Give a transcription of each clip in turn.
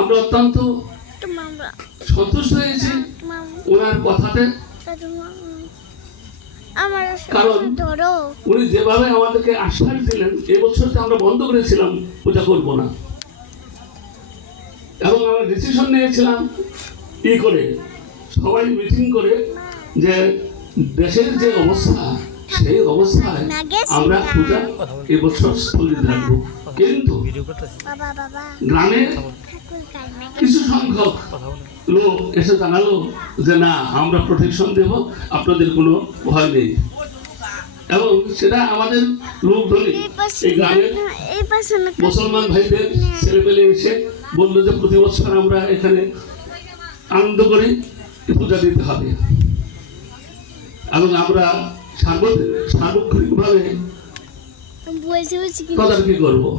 আমরা অত্যন্ত সন্তুষ্ট হয়েছি ওনার কথাতে, কারণ উনি যেভাবে আমাদেরকে আশ্বাস দিলেন এবছরটা আমরা বন্ধ করেছিলাম পূজা করব না, এবং আমরা ডিসিশন নিয়েছিলাম করে সবাই মিটিং করে যে দেশের যে অবস্থা সেই অবস্থায় আমরা পূজা এবছর স্থগিত রাখবো। কিন্তু গ্রামের কিছু সংখ্যক লোক এসে জানালো যে না, আমরা প্রোটেকশন দেব, আপনাদের কোনো ভয় নেই। এবং সেটা আমাদের লোকজনই, এই গ্রামের মুসলমান ভাইদের ছেলেপেলে এসে বললো যে প্রতি বছর আমরা এখানে আনন্দ করি, পূজা দিতে হবে, এবং আমরা সার্বক্ষণিকভাবে তদারকি করবো।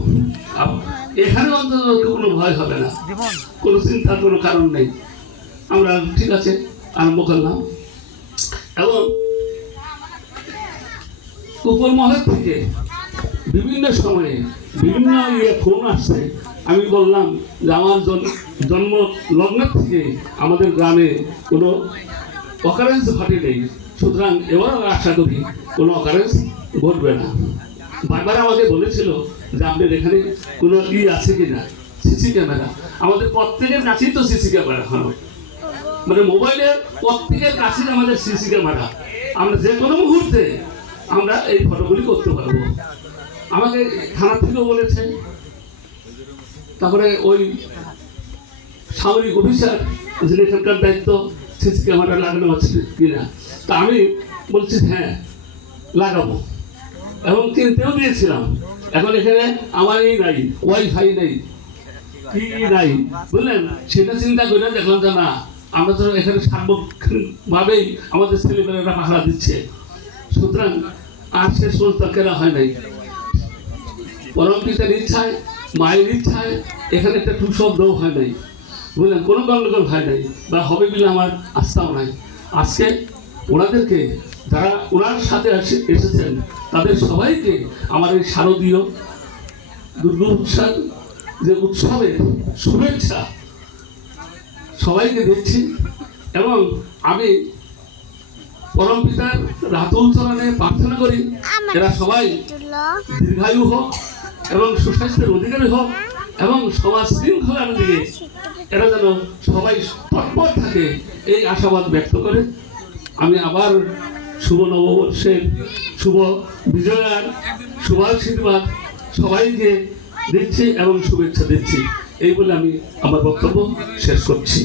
এখানে অন্তত কোনো ভয় হবে না, কোনো চিন্তার কোনো কারণ নেই। আমরা ঠিক আছে আরম্ভ করলাম, এবং উপর মহল থেকে বিভিন্ন সময়ে বিভিন্ন ফোন আসছে। আমি বললাম যে আমার জন্ম লগ্নের থেকে আমাদের গ্রামে কোনো অকারেন্স ঘটে নেই, সুতরাং এবারও আশা করি কোনো অকারেন্স ঘটবে না। বারবার আমাকে বলেছিল যে আপনাদের এখানে কোনো আছে কিনা সিসি ক্যামেরা। আমাদের প্রত্যেকের কাছেই তো সিসি ক্যামেরা এখন, মানে মোবাইলের প্রত্যেকের কাছেই আমাদের সিসি ক্যামেরা। আমরা যে কোনো মুহূর্তে আমরা এই ফটোগুলি করতে পারবো। আমাকে থানা থেকেও বলেছে, তারপরে ওই সামরিক অফিসার যিনি এখানকার দায়িত্ব সিসি ক্যামেরা লাগানো হচ্ছে কিনা, তা আমি বলছি হ্যাঁ লাগাবো, এবং কিনতেও দিয়েছিলাম। এখন এখানে আমার নাই, ওয়াইফাই নেই, কি নাই বুঝলেন, সেটা চিন্তা করে দেখলাম যে না, আমরা তো এখানে সার্বক্ষণিকভাবেই আমাদের ছেলেমেয়েরা পাহারা দিচ্ছে, সুতরাং আর শেষ পর্যন্ত কেনা হয় নাই। পরম পিতার ইচ্ছায়, মায়ের ইচ্ছায় এখানে একটা টু শব্দও হয় নাই, বুঝলেন, কোনো গণ্ডগোল হয় নাই বা হবে বলে আমার আস্থাও নাই। আজকে ওনাদেরকে, যারা ওনার সাথে এসেছেন তাদের সবাইকে আমার এই শারদীয় দুর্গোৎসব যে উৎসবের শুভেচ্ছা সবাইকে দিচ্ছি, এবং আমি পরম পিতার রাতুল চরণে প্রার্থনা করি এরা সবাই দীর্ঘায়ু হোক এবং সুস্বাস্থ্যের অধিকারী হোক, এবং সমাজ শৃঙ্খলার দিকে এরা যেন সবাই তৎপর থাকে, এই আশাবাদ ব্যক্ত করে আমি আবার শুভ নববর্ষের শুভ বিজয়ার শুভাশীর্বাদ সবাইকে দিচ্ছি এবং শুভেচ্ছা দিচ্ছি। এই বলে আমি আমার বক্তব্য শেষ করছি।